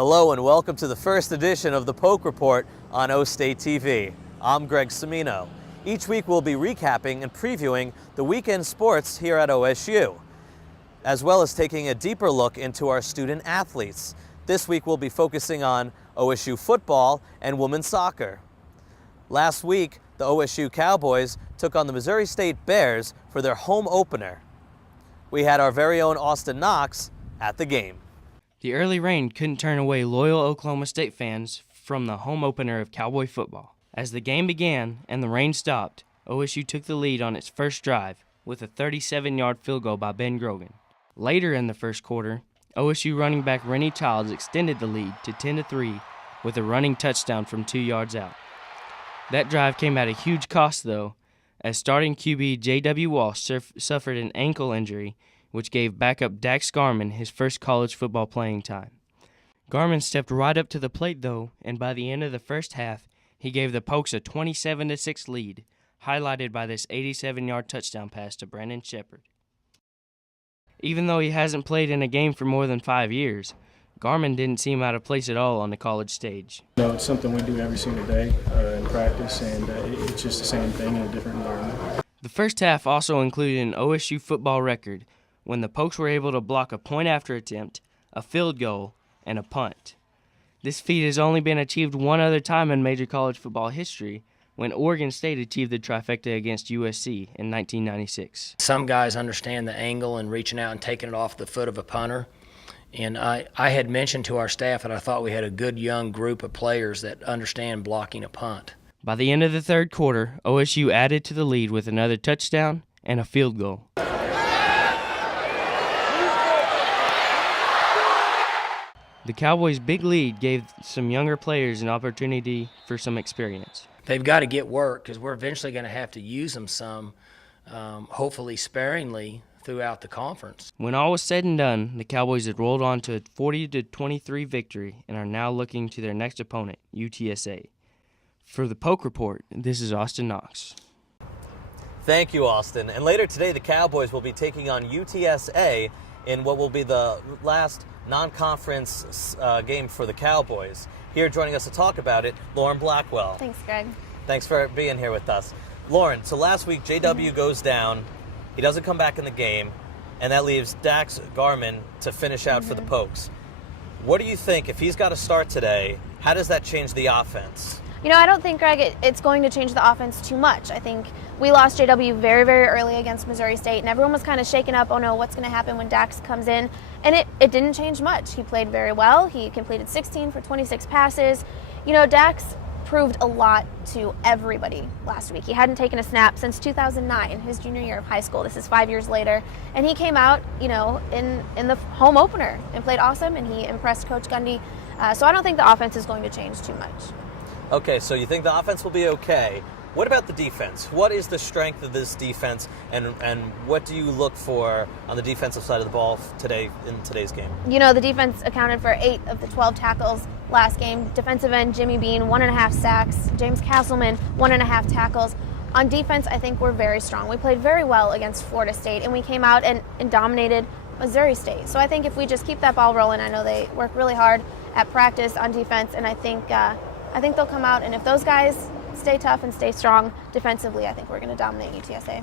Hello and welcome to the first edition of the Polk Report on O State TV. I'm Greg Cimino. Each week we'll be recapping and previewing the weekend sports here at OSU, as well as taking a deeper look into our student athletes. This week we'll be focusing on OSU football and women's soccer. Last week, the OSU Cowboys took on the Missouri State Bears for their home opener. We had our very own Austin Knox at the game. The early rain couldn't turn away loyal Oklahoma State fans from the home opener of Cowboy football. As the game began and the rain stopped, OSU took the lead on its first drive with a 37-yard field goal by Ben Grogan. Later in the first quarter, OSU running back Rennie Childs extended the lead to 10-3 with a running touchdown from 2 yards out. That drive came at a huge cost, though, as starting QB J.W. Walsh suffered an ankle injury, which gave backup Dax Garman his first college football playing time. Garman stepped right up to the plate, though, and by the end of the first half, he gave the Pokes a 27-6 lead, highlighted by this 87-yard touchdown pass to Brandon Shepard. Even though he hasn't played in a game for more than 5 years, Garman didn't seem out of place at all on the college stage. No, it's something we do every single day in practice, and it's just the same thing in a different environment. The first half also included an OSU football record when the Pokes were able to block a point-after attempt, a field goal, and a punt. This feat has only been achieved one other time in major college football history, when Oregon State achieved the trifecta against USC in 1996. Some guys understand the angle and reaching out and taking it off the foot of a punter. And I had mentioned to our staff that I thought we had a good young group of players that understand blocking a punt. By the end of the third quarter, OSU added to the lead with another touchdown and a field goal. The Cowboys' big lead gave some younger players an opportunity for some experience. They've got to get work because we're eventually going to have to use them some, hopefully sparingly, throughout the conference. When all was said and done, the Cowboys had rolled on to a 40-23 victory and are now looking to their next opponent, UTSA. For the Polk Report, this is Austin Knox. Thank you, Austin. And later today, the Cowboys will be taking on UTSA in what will be the last non-conference game for the Cowboys. Here joining us to talk about it, Lauren Blackwell. Thanks, Greg. Thanks for being here with us. Lauren, so last week JW goes down, he doesn't come back in the game, and that leaves Dax Garman to finish out for the Pokes. What do you think, if he's got to start today, how does that change the offense? You know, I don't think, Greg, it's going to change the offense too much. I think we lost JW very, very early against Missouri State, and everyone was kind of shaken up, oh no, what's going to happen when Dax comes in? And it didn't change much. He played very well. He completed 16 for 26 passes. You know, Dax proved a lot to everybody last week. He hadn't taken a snap since 2009, his junior year of high school. This is 5 years later. And he came out, you know, in the home opener and played awesome, and he impressed Coach Gundy. So I don't think the offense is going to change too much. Okay, so you think the offense will be okay. What about the defense? What is the strength of this defense, and what do you look for on the defensive side of the ball today in today's game? You know, the defense accounted for 8 of the 12 tackles last game. Defensive end Jimmy Bean, 1.5 sacks. James Castleman, 1.5 tackles. On defense, I think we're very strong. We played very well against Florida State, and we came out and dominated Missouri State. So I think if we just keep that ball rolling, I know they work really hard at practice on defense, and I think they'll come out, and if those guys stay tough and stay strong defensively, I think we're going to dominate UTSA.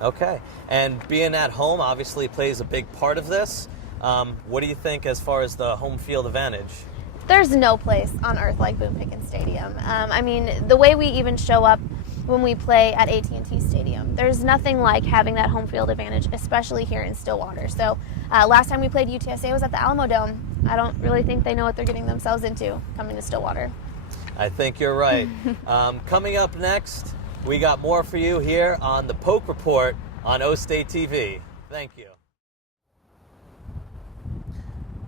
Okay. And being at home obviously plays a big part of this. What do you think as far as the home field advantage? There's no place on earth like Boone Pickens Stadium. I mean, the way we even show up when we play at AT&T Stadium, there's nothing like having that home field advantage, especially here in Stillwater. So last time we played UTSA was at the Alamo Dome. I don't really think they know what they're getting themselves into coming to Stillwater. I think you're right. Coming up next, we got more for you here on the Polk Report on O State TV. Thank you.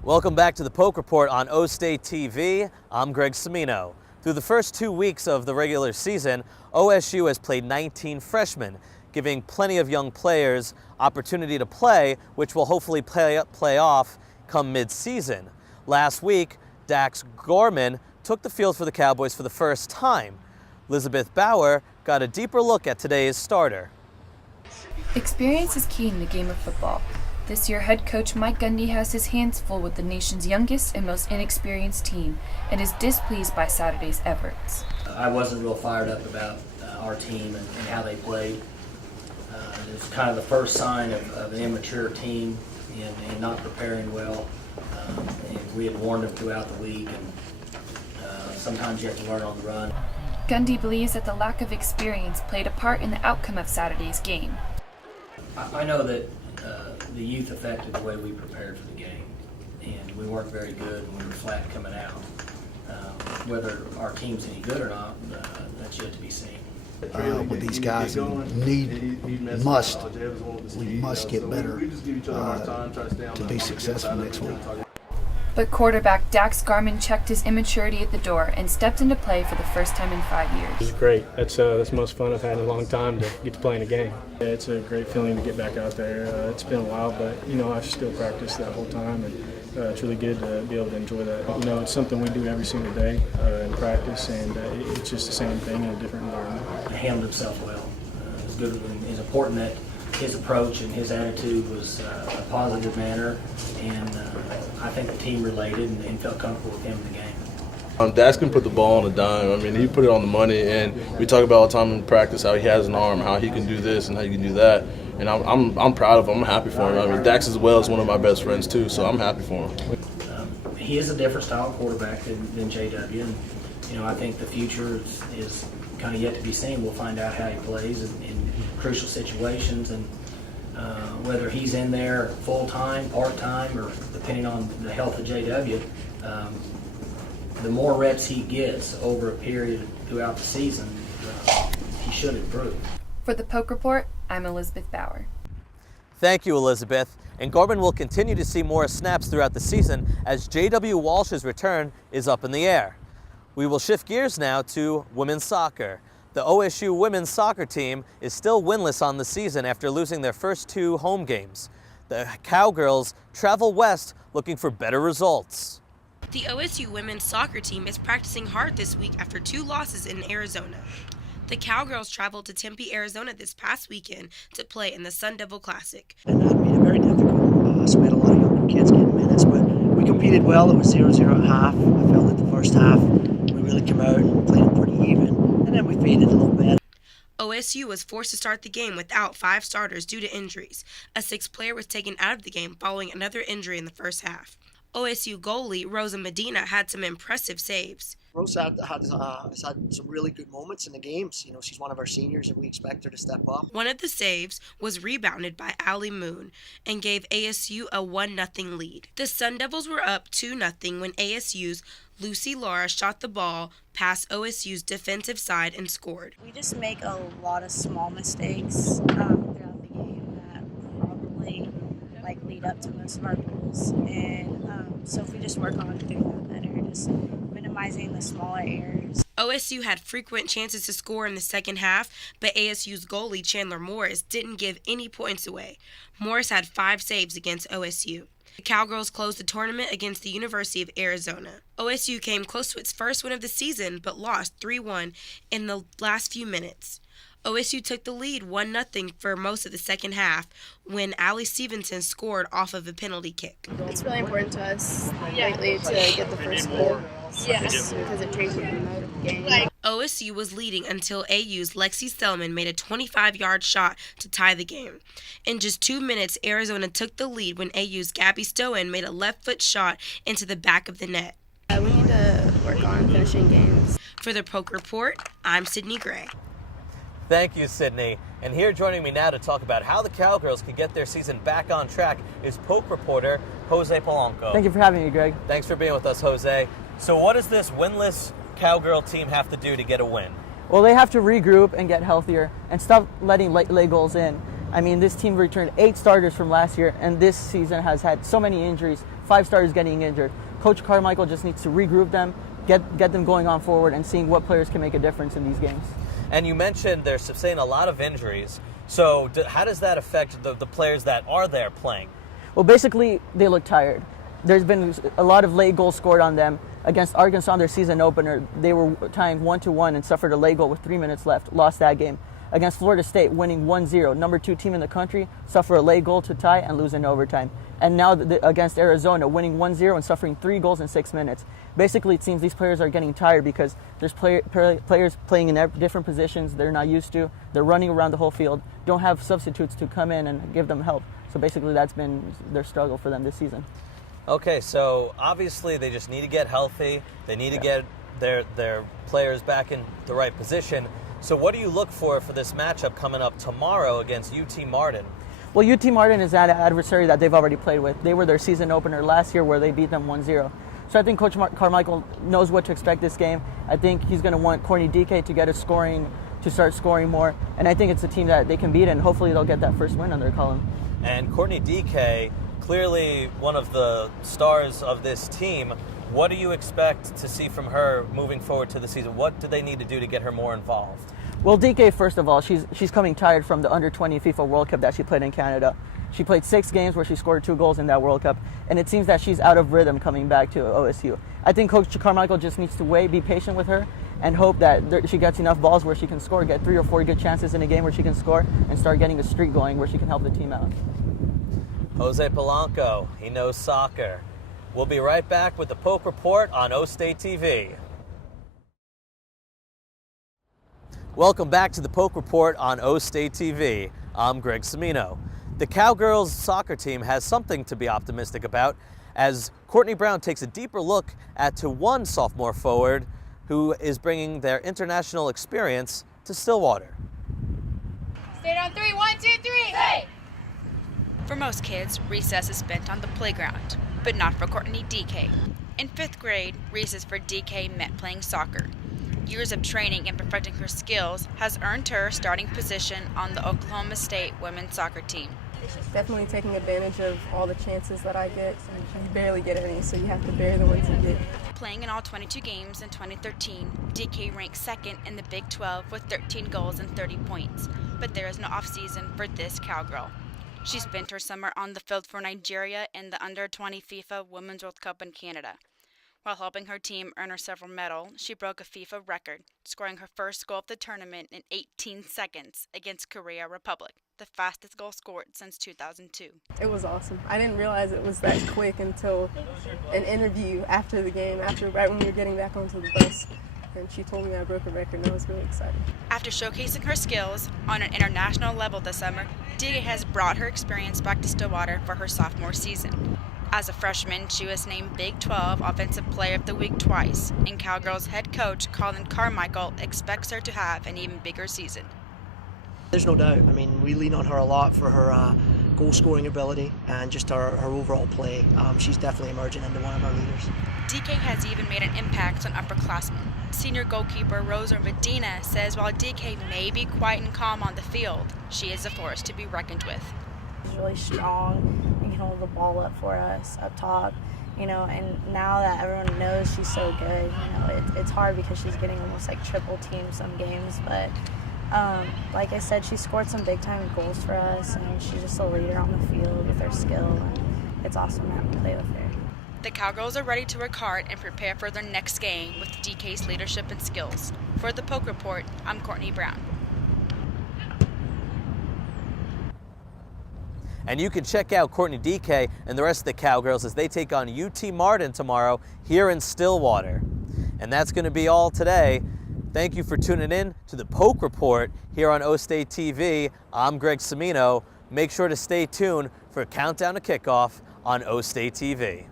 Welcome back to the Polk Report on O State TV. I'm Greg Cimino. Through the first 2 weeks of the regular season, OSU has played 19 freshmen, giving plenty of young players opportunity to play, which will hopefully play off come mid-season. Last week, Dax Garman took the field for the Cowboys for the first time. Elizabeth Bauer got a deeper look at today's starter. Experience is key in the game of football. This year, head coach Mike Gundy has his hands full with the nation's youngest and most inexperienced team and is displeased by Saturday's efforts. I wasn't real fired up about our team and how they played. It was kind of the first sign of an immature team and not preparing well. And we had warned them throughout the week, and sometimes you have to learn on the run. Gundy believes that the lack of experience played a part in the outcome of Saturday's game. I know that the youth affected the way we prepared for the game, and we weren't very good and we were flat coming out. Whether our team's any good or not, that's yet to be seen. With these guys, we must get better to be successful next week. But quarterback Dax Garman checked his immaturity at the door and stepped into play for the first time in 5 years. It's great. That's the most fun I've had in a long time, to get to play in a game. Yeah, it's a great feeling to get back out there. It's been a while, but I still practice that whole time, and it's really good to be able to enjoy that. It's something we do every single day in practice, and it's just the same thing in a different environment. He handled himself well. It's good. It's important that his approach and his attitude was a positive manner, and I think the team related and felt comfortable with him in the game. Dax can put the ball on a dime. I mean, he put it on the money, and we talk about all the time in practice how he has an arm, how he can do this and how he can do that. And I'm proud of him. I'm happy for him. I mean, Dax as well is one of my best friends too, so I'm happy for him. He is a different style quarterback than JW, and I think the future is kind of yet to be seen. We'll find out how he plays in crucial situations, and whether he's in there full-time, part-time, or depending on the health of JW, the more reps he gets over a period throughout the season, he should improve. For the Polk Report, I'm Elizabeth Bauer. Thank you, Elizabeth. And Gorman will continue to see more snaps throughout the season as J.W. Walsh's return is up in the air. We will shift gears now to women's soccer. The OSU women's soccer team is still winless on the season after losing their first 2 home games. The Cowgirls travel west looking for better results. The OSU women's soccer team is practicing hard this week after 2 losses in Arizona. The Cowgirls traveled to Tempe, Arizona this past weekend to play in the Sun Devil Classic. And that made it very difficult. So we had a lot of younger kids getting minutes, but we competed well. It was 0-0 at half. I felt that the first half we really came out and played it pretty even, and then we faded a little bit. OSU was forced to start the game without 5 starters due to injuries. A 6th player was taken out of the game following another injury in the first half. OSU goalie Rosa Medina had some impressive saves. Rosa has had some really good moments in the games. She's one of our seniors, and we expect her to step up. One of the saves was rebounded by Allie Moon and gave ASU a 1-0 lead. The Sun Devils were up 2-0 when ASU's Lucy Lara shot the ball past OSU's defensive side and scored. We just make a lot of small mistakes throughout the game that probably lead up to most of our goals, and so if we just work on doing that better, just minimizing the smaller errors. OSU had frequent chances to score in the second half, but ASU's goalie Chandler Morris didn't give any points away. Morris had 5 saves against OSU. The Cowgirls closed the tournament against the University of Arizona. OSU came close to its first win of the season, but lost 3-1 in the last few minutes. OSU took the lead 1-0 for most of the second half when Allie Stevenson scored off of a penalty kick. It's really important to us lately to get the first goal. Yes, because it changes the mode of the game. OSU was leading until AU's Lexi Selman made a 25-yard shot to tie the game. In just 2 minutes, Arizona took the lead when AU's Gabby Stowen made a left-foot shot into the back of the net. We need to work on finishing games. For the Polk Report, I'm Sydney Gray. Thank you, Sydney. And here joining me now to talk about how the Cowgirls can get their season back on track is Polk reporter Jose Polanco. Thank you for having me, Greg. Thanks for being with us, Jose. So what does this winless Cowgirl team have to do to get a win? Well, they have to regroup and get healthier and stop letting late goals in. I mean, this team returned 8 starters from last year, and this season has had so many injuries, 5 starters getting injured. Coach Carmichael just needs to regroup them, get them going on forward and seeing what players can make a difference in these games. And you mentioned they're sustaining a lot of injuries. So how does that affect the players that are there playing? Well, basically, they look tired. There's been a lot of late goals scored on them. Against Arkansas in their season opener, they were tying 1-1 and suffered a late goal with 3 minutes left, lost that game. against Florida State, winning 1-0, number 2 team in the country, suffer a late goal to tie and lose in overtime. And now against Arizona, winning 1-0 and suffering 3 goals in 6 minutes. Basically, it seems these players are getting tired because there's players playing in different positions they're not used to. They're running around the whole field, don't have substitutes to come in and give them help. So basically, that's been their struggle for them this season. Okay, so obviously they just need to get healthy. They need to get their players back in the right position. So what do you look for this matchup coming up tomorrow against UT Martin? Well, UT Martin is that adversary that they've already played with. They were their season opener last year where they beat them 1-0. So I think Coach Carmichael knows what to expect this game. I think he's going to want Courtney DK to start scoring more. And I think it's a team that they can beat, and hopefully they'll get that first win on their column. And Courtney DK, clearly one of the stars of this team. What do you expect to see from her moving forward to the season? What do they need to do to get her more involved? Well, DK, first of all, she's coming tired from the under-20 FIFA World Cup that she played in Canada. She played 6 games where she scored 2 goals in that World Cup, and it seems that she's out of rhythm coming back to OSU. I think Coach Carmichael just needs to be patient with her, and hope that she gets enough balls where she can score, get 3 or 4 good chances in a game where she can score, and start getting a streak going where she can help the team out. Jose Polanco, he knows soccer. We'll be right back with the Polk Report on O State TV. Welcome back to the Polk Report on O State TV. I'm Greg Cimino. The Cowgirls soccer team has something to be optimistic about as Courtney Brown takes a deeper look at one sophomore forward who is bringing their international experience to Stillwater. Stand on 3, 1, 2, 3, hey! For most kids, recess is spent on the playground, but not for Courtney DK. In 5th grade, recess for DK meant playing soccer. Years of training and perfecting her skills has earned her starting position on the Oklahoma State women's soccer team. Definitely taking advantage of all the chances that I get. You barely get any, so you have to bury the ones you get. Playing in all 22 games in 2013, DK ranked 2nd in the Big 12 with 13 goals and 30 points, but there is no off-season for this Cowgirl. She spent her summer on the field for Nigeria in the Under-20 FIFA Women's World Cup in Canada. While helping her team earn her several medals, she broke a FIFA record, scoring her first goal of the tournament in 18 seconds against Korea Republic, the fastest goal scored since 2002. It was awesome. I didn't realize it was that quick until an interview after the game, right when we were getting back onto the bus. And she told me I broke a record, and I was really excited. After showcasing her skills on an international level this summer, DK has brought her experience back to Stillwater for her sophomore season. As a freshman, she was named Big 12 Offensive Player of the Week twice, and Cowgirls head coach Colin Carmichael expects her to have an even bigger season. There's no doubt. I mean, we lean on her a lot for her goal-scoring ability and just her overall play. She's definitely emerging into one of our leaders. DK has even made an impact on upperclassmen. Senior goalkeeper Rosa Medina says while DK may be quiet and calm on the field, she is a force to be reckoned with. She's really strong and can hold the ball up for us up top, and now that everyone knows she's so good, it's hard because she's getting almost like triple teamed some games, but like I said, she scored some big time goals for us, and she's just a leader on the field with her skill, and it's awesome to have to play with her. The Cowgirls are ready to work hard and prepare for their next game with DK's leadership and skills. For the Polk Report, I'm Courtney Brown. And you can check out Courtney DK and the rest of the Cowgirls as they take on UT Martin tomorrow here in Stillwater. And that's going to be all today. Thank you for tuning in to the Polk Report here on O State TV. I'm Greg Cimino. Make sure to stay tuned for Countdown to Kickoff on O State TV.